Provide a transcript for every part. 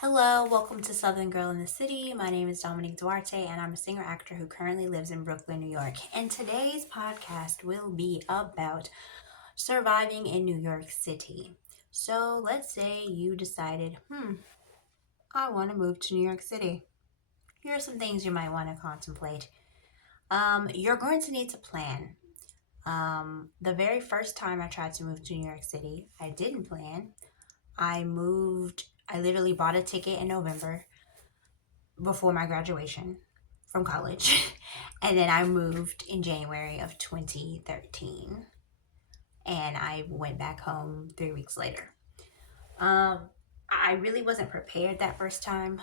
Hello, welcome to Southern Girl in the City. My name is Dominique Duarte, and I'm a singer actor who currently lives in Brooklyn, New York. And today's podcast will be about surviving in New York City. So let's say you decided, I want to move to New York City. Here are some things you might want to contemplate. You're going to need to plan. The very first time I tried to move to New York City, I didn't plan. I literally bought a ticket in November before my graduation from college. And then I moved in January of 2013. And I went back home 3 weeks later. Um, I really wasn't prepared that first time.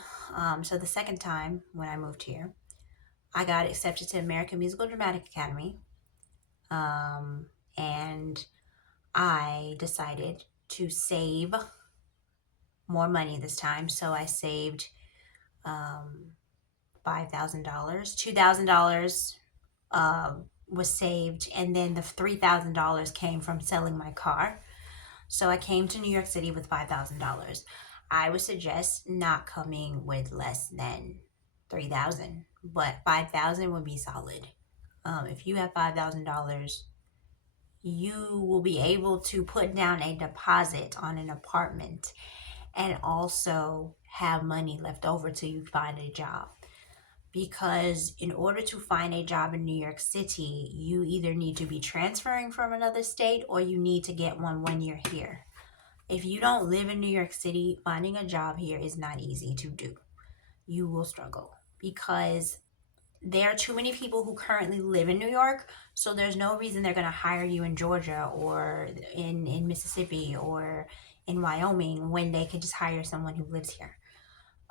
So the second time when I moved here, I got accepted to American Musical Dramatic Academy. And I decided to save more money this time. So I saved $5,000. $2,000 was saved, and then the $3,000 came from selling my car. So I came to New York City with $5,000. I would suggest not coming with less than 3,000, but 5,000 would be solid. If you have $5,000, you will be able to put down a deposit on an apartment and also have money left over till you find a job. Because in order to find a job in New York City, you either need to be transferring from another state or you need to get one when you're here. If you don't live in New York City, finding a job here is not easy to do. You will struggle because there are too many people who currently live in New York, so there's no reason they're going to hire you in Georgia or in Mississippi or in Wyoming when they could just hire someone who lives here.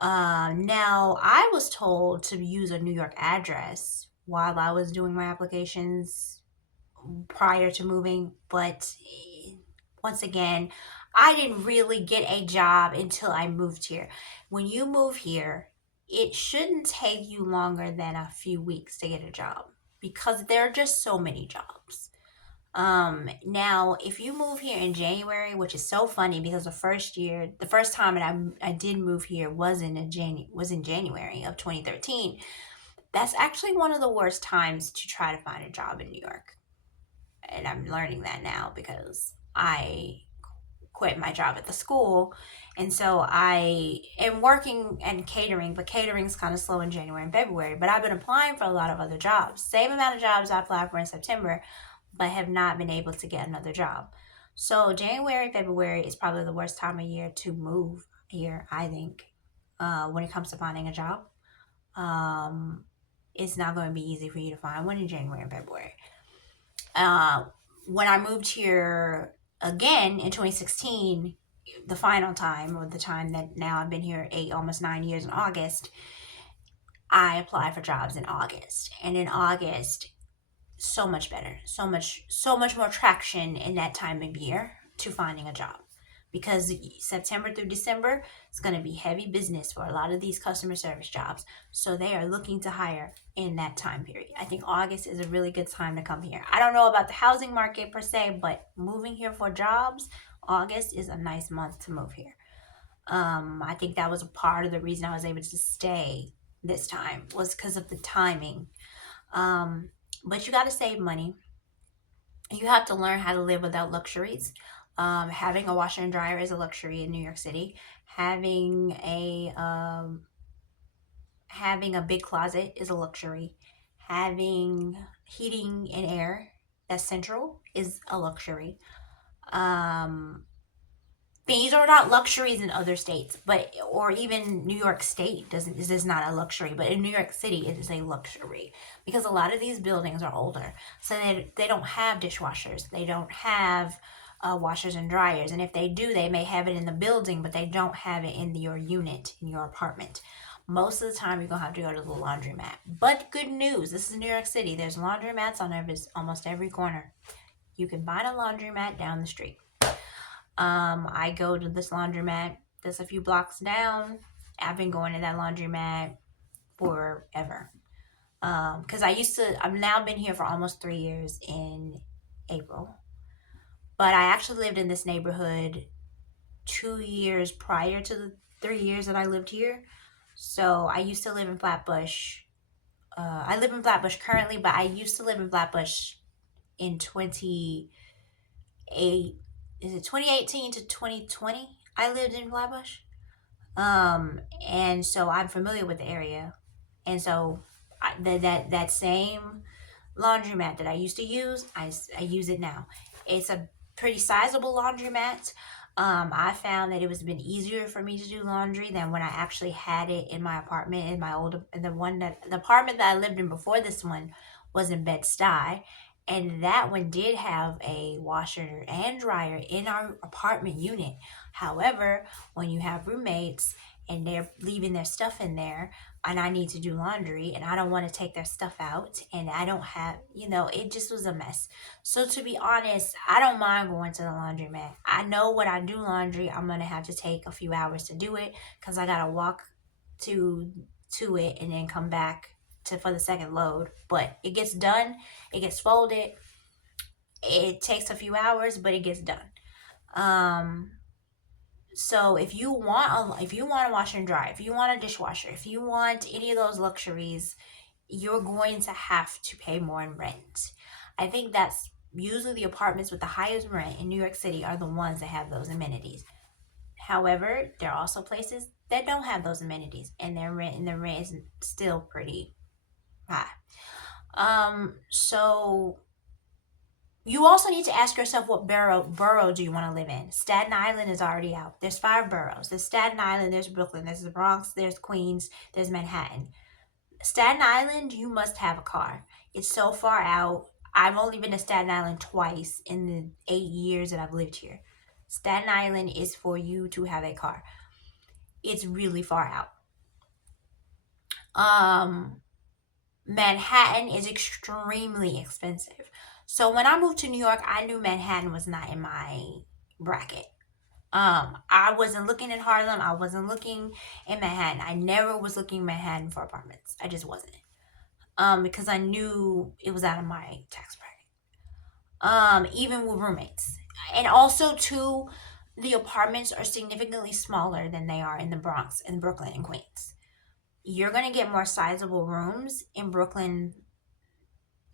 Now, I was told to use a New York address while I was doing my applications prior to moving, but once again, I didn't really get a job until I moved here. When you move here, it shouldn't take you longer than a few weeks to get a job because there are just so many jobs. Now if you move here in January, which is so funny because the first time that I did move here was in January of 2013. That's actually one of the worst times to try to find a job in New York. And I'm learning that now because I quit my job at the school. And so I am working and catering, but catering's kind of slow in January and February. But I've been applying for a lot of other jobs. Same amount of jobs I applied for in September, but have not been able to get another job. So January, February is probably the worst time of year to move here, I think, when it comes to finding a job. Um, it's not going to be easy for you to find one in January and February. Uh, when I moved here again in 2016, the final time, or the time that now I've been here almost 9 years in August, I applied for jobs in August. And in August, so much better, so much more traction in that time of year to finding a job, because September through December is going to be heavy business for a lot of these customer service jobs, so they are looking to hire in that time period. I think August is a really good time to come here. I don't know about the housing market per se, but moving here for jobs, August is a nice month to move here. I think that was a part of the reason I was able to stay this time, was because of the timing. um, but you got to save money. You have to learn how to live without luxuries. Having a washer and dryer is a luxury in New York City. Having a big closet is a luxury. Having heating and air that's central is a luxury. Um, these are not luxuries in other states, but or even New York State doesn't is not a luxury, but in New York City it is a luxury because a lot of these buildings are older, so they don't have dishwashers, they don't have washers and dryers, and if they do, they may have it in the building, but they don't have it in your unit in your apartment. Most of the time, you're gonna have to go to the laundromat. But good news, this is New York City. There's laundromats on almost every corner. You can find a laundromat down the street. I go to this laundromat that's a few blocks down. I've been going to that laundromat forever. Because I've now been here for almost 3 years in April. But I actually lived in this neighborhood 2 years prior to 3 years that I lived here. So I used to live in Flatbush. I live in Flatbush currently, but I used to live in Flatbush in 28, is it 2018 to 2020? I lived in Flatbush. And so I'm familiar with the area. And so that same laundromat that I used to use, I use it now. It's a pretty sizable laundromat. I found that it was been easier for me to do laundry than when I actually had it in my apartment. In my old, and the apartment that I lived in before this one was in Bed-Stuy, and that one did have a washer and dryer in our apartment unit. However, when you have roommates and they're leaving their stuff in there, and I need to do laundry and I don't want to take their stuff out, and I don't have, it just was a mess. So to be honest, I don't mind going to the laundromat. I know when I do laundry, I'm going to have to take a few hours to do it because I got to walk to it and then come back to for the second load. But it gets done, it gets folded. It takes a few hours, but it gets done. Um so if you want a washer and dryer, if you want a dishwasher, if you want any of those luxuries, you're going to have to pay more in rent. I think that's usually the apartments with the highest rent in New York City are the ones that have those amenities. However, there are also places that don't have those amenities, and their rent is still pretty high. So you also need to ask yourself, what borough do you want to live in? Staten Island is already out. There's 5 boroughs. There's Staten Island, there's Brooklyn, there's the Bronx, there's Queens, there's Manhattan. Staten Island, you must have a car. It's so far out. I've only been to Staten Island twice in the 8 years that I've lived here. Staten Island is for you to have a car. It's really far out. Manhattan is extremely expensive. So when I moved to New York, I knew Manhattan was not in my bracket. I wasn't looking in Harlem. I wasn't looking in Manhattan. I never was looking in Manhattan for apartments. I just wasn't. Because I knew it was out of my tax bracket. Even with roommates. And also too, the apartments are significantly smaller than they are in the Bronx, in Brooklyn and Queens. You're gonna get more sizable rooms in Brooklyn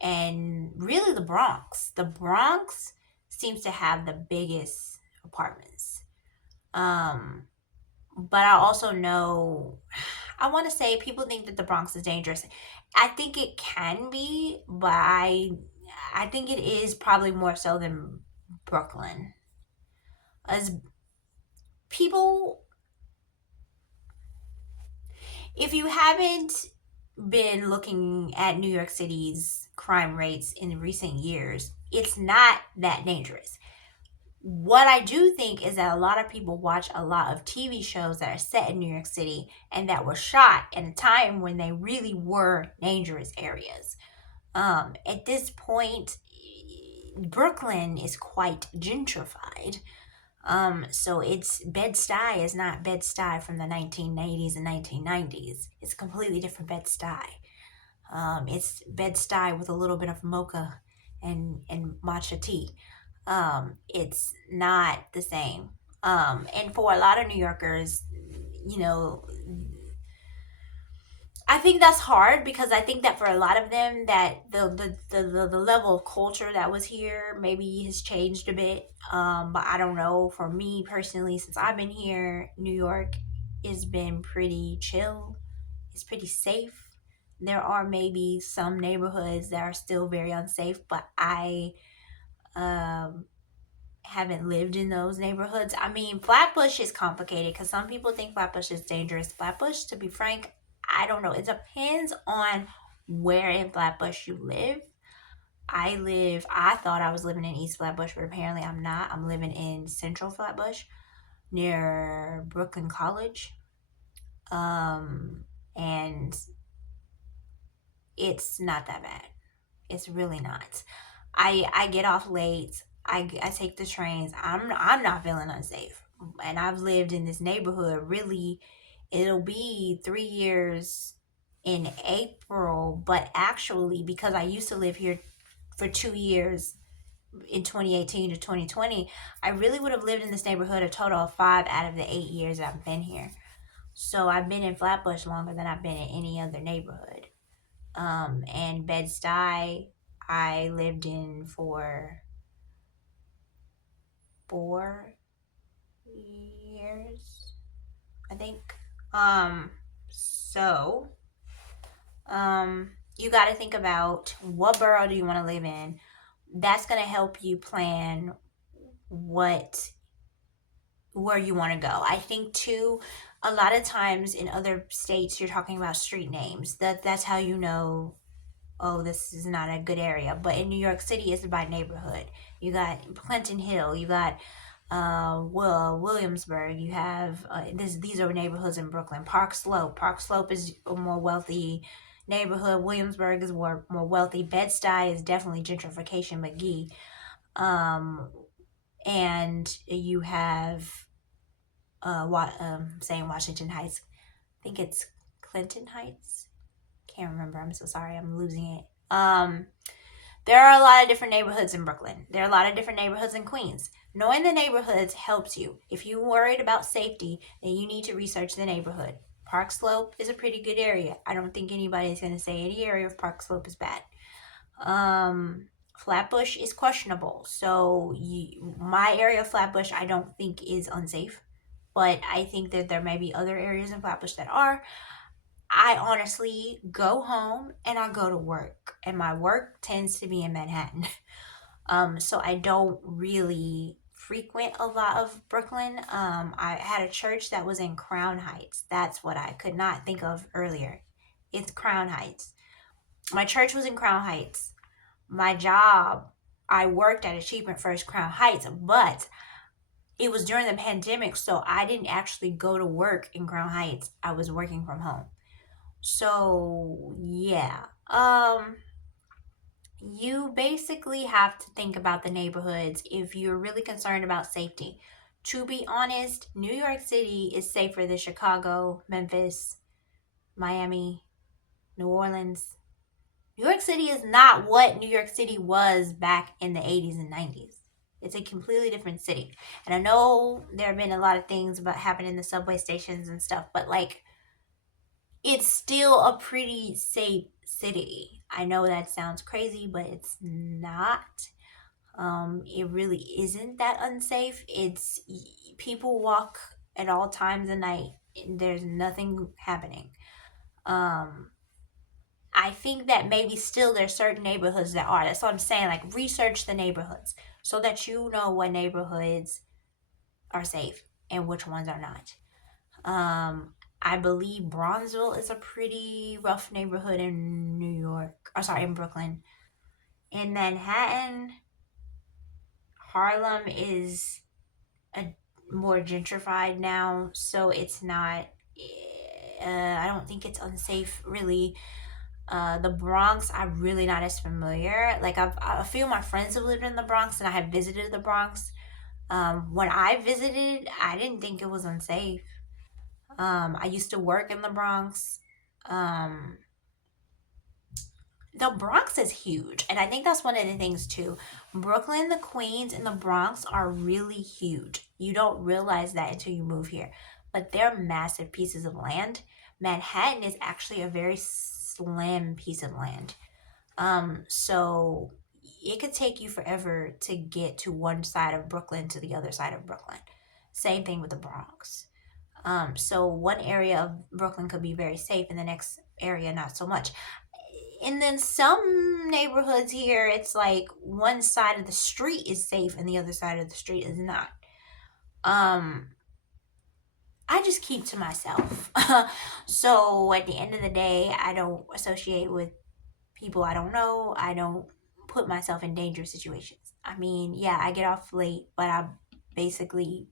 and really the Bronx. The Bronx seems to have the biggest apartments. Um, but I also know, I want to say people think that the Bronx is dangerous. I think it can be, but I think it is probably more so than Brooklyn. As people, if you haven't been looking at New York City's crime rates in recent years, it's not that dangerous. What I do think is that a lot of people watch a lot of TV shows that are set in New York City and that were shot in a time when they really were dangerous areas. At this point, Brooklyn is quite gentrified. So it's Bed-Stuy is not Bed-Stuy from the 1980s and 1990s. It's a completely different Bed-Stuy. It's Bed-Stuy with a little bit of mocha and matcha tea. It's not the same. And for a lot of New Yorkers, you know, I think that's hard because I think that for a lot of them that the level of culture that was here maybe has changed a bit. But I don't know. For me personally, since I've been here, New York has been pretty chill. It's pretty safe. There are maybe some neighborhoods that are still very unsafe, but I um haven't lived in those neighborhoods. I mean, Flatbush is complicated because some people think Flatbush is dangerous. Flatbush, to be frank, I don't know. It depends on where in Flatbush you live. I thought I was living in East Flatbush, but apparently I'm not. I'm living in Central Flatbush near Brooklyn College. And it's not that bad. It's really not. I get off late. I take the trains. I'm not feeling unsafe. And I've lived in this neighborhood really, it'll be 3 years in April, but actually because I used to live here for 2 years in 2018 to 2020, I really would have lived in this neighborhood a total of 5 out of the 8 years I've been here. So I've been in Flatbush longer than I've been in any other neighborhood. And Bed-Stuy, I lived in for 4 years, I think. Um, so, you got to think about what borough do you want to live in. That's going to help you plan what where you want to go. I think too, a lot of times in other states, you're talking about street names. That's how you know, oh, this is not a good area. But in New York City, it's by neighborhood. You got Clinton Hill. You got Williamsburg. You have these are neighborhoods in Brooklyn. Park Slope. Park Slope is a more wealthy neighborhood. Williamsburg is more wealthy. Bed-Stuy is definitely gentrification McGee. Um, and you have saying Washington Heights. I think it's Clinton Heights. Can't remember. I'm so sorry. I'm losing it. There are a lot of different neighborhoods in Brooklyn. There are a lot of different neighborhoods in Queens. Knowing the neighborhoods helps you. If you're worried about safety, then you need to research the neighborhood. Park Slope is a pretty good area. I don't think anybody's going to say any area of Park Slope is bad. Flatbush is questionable. So my area of Flatbush, I don't think is unsafe, but I think that there may be other areas in Flatbush that are. I honestly go home and I go to work, and my work tends to be in Manhattan. So I don't really frequent a lot of Brooklyn. I had a church that was in Crown Heights. That's what I could not think of earlier. It's Crown Heights. My church was in Crown Heights. My job, I worked at Achievement First Crown Heights, but it was during the pandemic, so I didn't actually go to work in Crown Heights. I was working from home. So, yeah. You basically have to think about the neighborhoods if you're really concerned about safety. To be honest, New York City is safer than Chicago, Memphis, Miami, New Orleans. New York City is not what New York City was back in the 80s and 90s. It's a completely different city. And I know there have been a lot of things about happening in the subway stations and stuff, but like it's still a pretty safe city. I know that sounds crazy, but it's not. It really isn't that unsafe. It's people walk at all times of night. There's nothing happening. Um, I think that maybe still there's certain neighborhoods that are. That's what I'm saying. Like research the neighborhoods so that you know what neighborhoods are safe and which ones are not. I believe Bronzeville is a pretty rough neighborhood in New York. Or sorry, in Brooklyn. In Manhattan, Harlem is a more gentrified now, so it's not. I don't think it's unsafe really. The Bronx, I'm really not as familiar. Like a few of my friends have lived in the Bronx, and I have visited the Bronx. When I visited, I didn't think it was unsafe. I used to work in the Bronx. Um, the Bronx is huge, and I think that's one of the things too. Brooklyn, the Queens, and the Bronx are really huge. You don't realize that until you move here, but they're massive pieces of land. Manhattan is actually a very slim piece of land. So it could take you forever to get to one side of Brooklyn to the other side of Brooklyn. Same thing with the Bronx. So one area of Brooklyn could be very safe, and the next area not so much. And then some neighborhoods here, it's like one side of the street is safe and the other side of the street is not. Um, I just keep to myself. So at the end of the day, I don't associate with people I don't know. I don't put myself in dangerous situations. I mean, yeah, I get off late, but I basically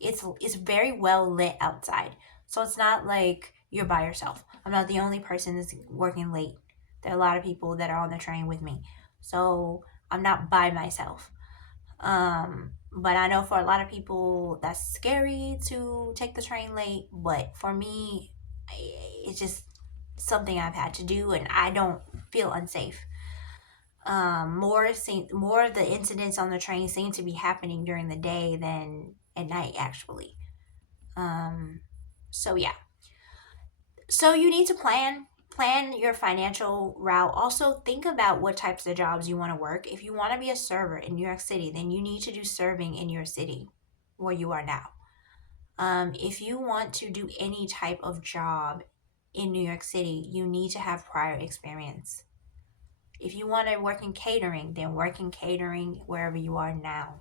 it's very well lit outside. So it's not like you're by yourself. I'm not the only person that's working late. There are a lot of people that are on the train with me. So I'm not by myself. But I know for a lot of people that's scary to take the train late, but for me it's just something I've had to do and I don't feel unsafe. More of the incidents on the train seem to be happening during the day than at night actually. Um, So yeah. So you need to plan your financial route. Also think about what types of jobs you want to work. If you want to be a server in New York City, then you need to do serving in your city where you are now. If you want to do any type of job in New York City, you need to have prior experience. If you want to work in catering, then work in catering wherever you are now.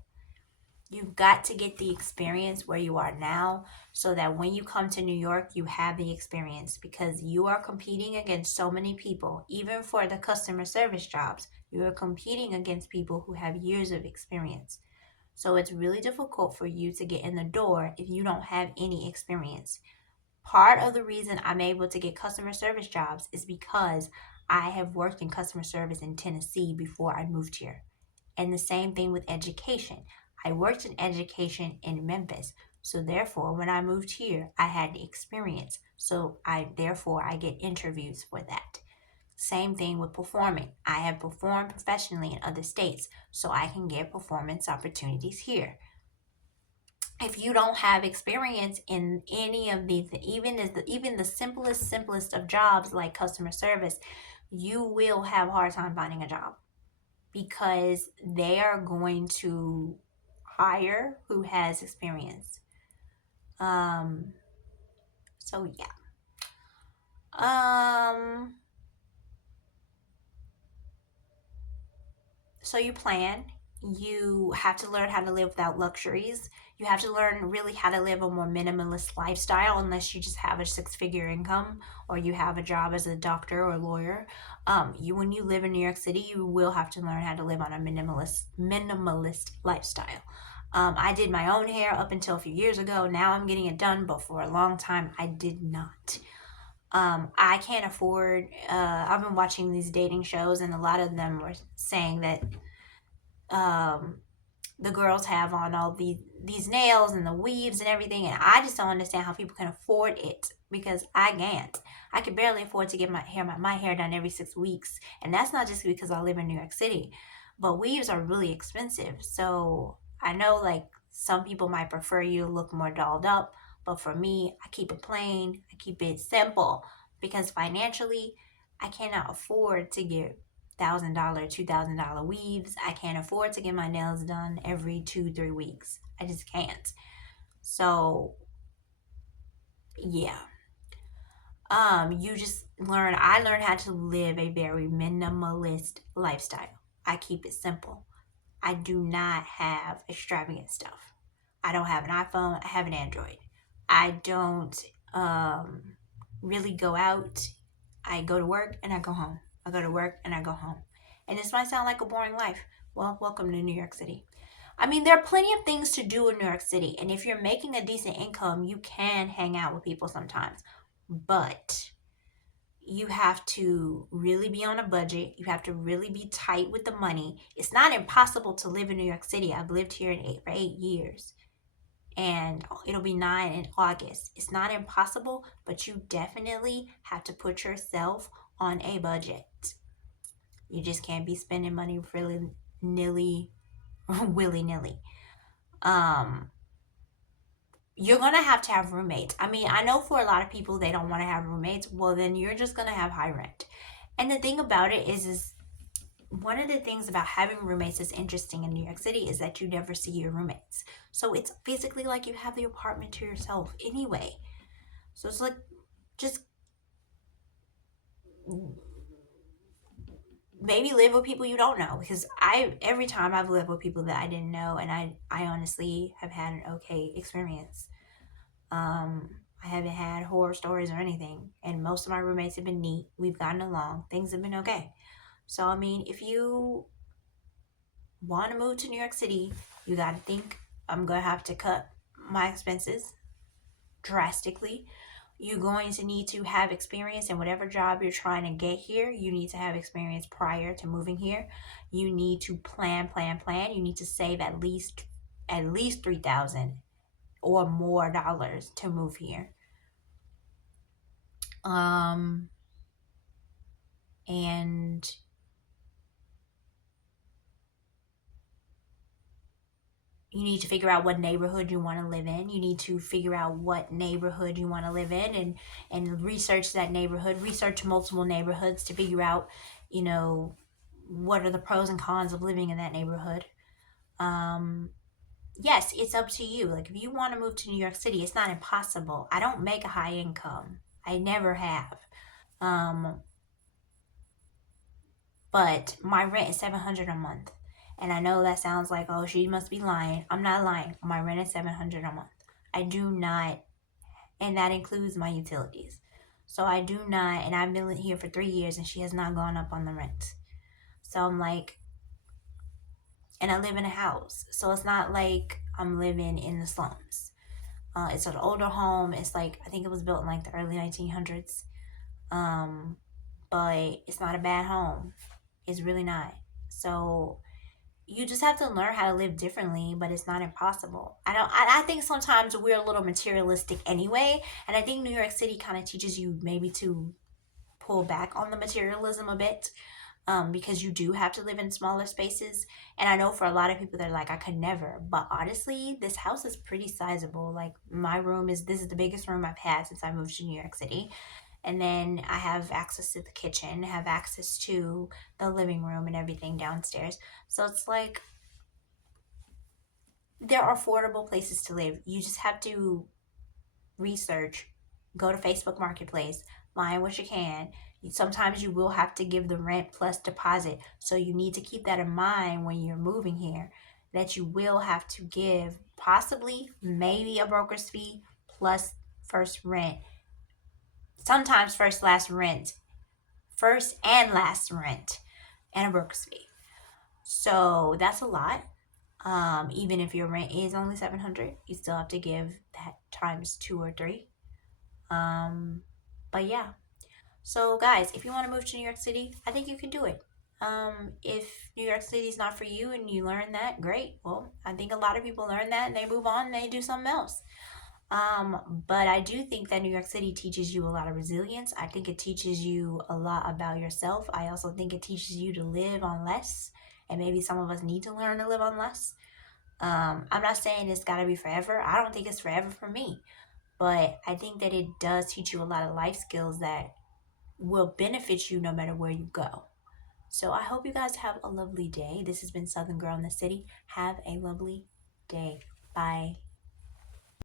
You've got to get the experience where you are now so that when you come to New York, you have the experience because you are competing against so many people. Even for the customer service jobs, you are competing against people who have years of experience. So it's really difficult for you to get in the door if you don't have any experience. Part of the reason I'm able to get customer service jobs is because I have worked in customer service in Tennessee before I moved here. And the same thing with education. I worked in education in Memphis. So therefore, when I moved here, I had the experience. So I get interviews for that. Same thing with performing. I have performed professionally in other states, so I can get performance opportunities here. If you don't have experience in any of these, even the simplest of jobs like customer service, you will have a hard time finding a job because they are going to hire who has experience. Um, so yeah. Um, so you plan. You have to learn how to live without luxuries. You have to learn really how to live a more minimalist lifestyle unless you just have a six-figure income or you have a job as a doctor or lawyer. When you live in New York City, you will have to learn how to live on a minimalist lifestyle. I did my own hair up until a few years ago. Now I'm getting it done, but for a long time I did not. I can't afford. I've been watching these dating shows, and a lot of them were saying that um, the girls have on all these nails and the weaves and everything, and I just don't understand how people can afford it because I can't. I could barely afford to get my hair done every 6 weeks, and that's not just because I live in New York City, but weaves are really expensive. So I know like some people might prefer you to look more dolled up, but for me, I keep it plain. I keep it simple because financially, I cannot afford to get $1,000, $2,000 weaves. I can't afford to get my nails done every 2, 3 weeks. I just can't. So yeah. You just learn. I learned how to live a very minimalist lifestyle. I keep it simple. I do not have extravagant stuff. I don't have an iPhone. I have an Android. I don't um, really go out. I go to work and I go home. I go to work and I go home. And this might sound like a boring life. Well, welcome to New York City. I mean, there are plenty of things to do in New York City. And if you're making a decent income, you can hang out with people sometimes. But you have to really be on a budget. You have to really be tight with the money. It's not impossible to live in New York City. I've lived here for 8 years and it'll be 9 in August. It's not impossible, but you definitely have to put yourself on a budget. You just can't be spending money really nilly, willy nilly. Um, you're gonna have to have roommates. I mean, I know for a lot of people they don't want to have roommates. Well, then you're just gonna have high rent. And the thing about it is one of the things about having roommates that's interesting in New York City is that you never see your roommates. So it's basically like you have the apartment to yourself anyway. So it's like just maybe live with people you don't know because I every time I've lived with people that I didn't know and I honestly have had an okay experience. Um I haven't had horror stories or anything and most of my roommates have been neat. We've gotten along. Things have been okay. So I mean, if you want to move to New York City, you got to think I'm going to have to cut my expenses drastically. You're going to need to have experience in whatever job you're trying to get here. You need to have experience prior to moving here. You need to plan. You need to save at least 3,000 or more dollars to move here. Um and You need to figure out what neighborhood you want to live in. You need to figure out what neighborhood you want to live in, and research that neighborhood, research multiple neighborhoods to figure out, you know, what are the pros and cons of living in that neighborhood. Um, yes, it's up to you. Like, if you want to move to New York City, it's not impossible. I don't make a high income. I never have. Um, but my rent is 700 a month. And I know that sounds like, oh, she must be lying. I'm not lying. My rent is 700 a month. I do not, and that includes my utilities. So I do not, and I've been here for 3 years and she has not gone up on the rent. So I'm like, and I live in a house. So it's not like I'm living in the slums. It's an older home. It's like, I think it was built in like the early 1900s. Um, but it's not a bad home. It's really not. So you just have to learn how to live differently, but it's not impossible. I think sometimes we're a little materialistic anyway, and I think New York City kind of teaches you maybe to pull back on the materialism a bit, because you do have to live in smaller spaces. And I know for a lot of people, they're like, I could never. But honestly, this house is pretty sizable. Like, my room is, this is the biggest room I've had since I moved to New York City. And then I have access to the kitchen, have access to the living room and everything downstairs. So it's like, there are affordable places to live. You just have to research, go to Facebook Marketplace, find what you can. Sometimes you will have to give the rent plus deposit. So you need to keep that in mind when you're moving here, that you will have to give possibly maybe a broker's fee plus first rent. Sometimes first and last rent, and a broker's fee. So that's a lot. Even if your rent is only 700, you still have to give that times 2 or 3. Um, but yeah. So guys, if you want to move to New York City, I think you can do it. If New York City is not for you and you learn that, great. Well, I think a lot of people learn that and they move on and they do something else. But I do think that New York City teaches you a lot of resilience. I think it teaches you a lot about yourself. I also think it teaches you to live on less. And maybe some of us need to learn to live on less. I'm not saying it's got to be forever. I don't think it's forever for me. But I think that it does teach you a lot of life skills that will benefit you no matter where you go. So I hope you guys have a lovely day. This has been Southern Girl in the City. Have a lovely day. Bye.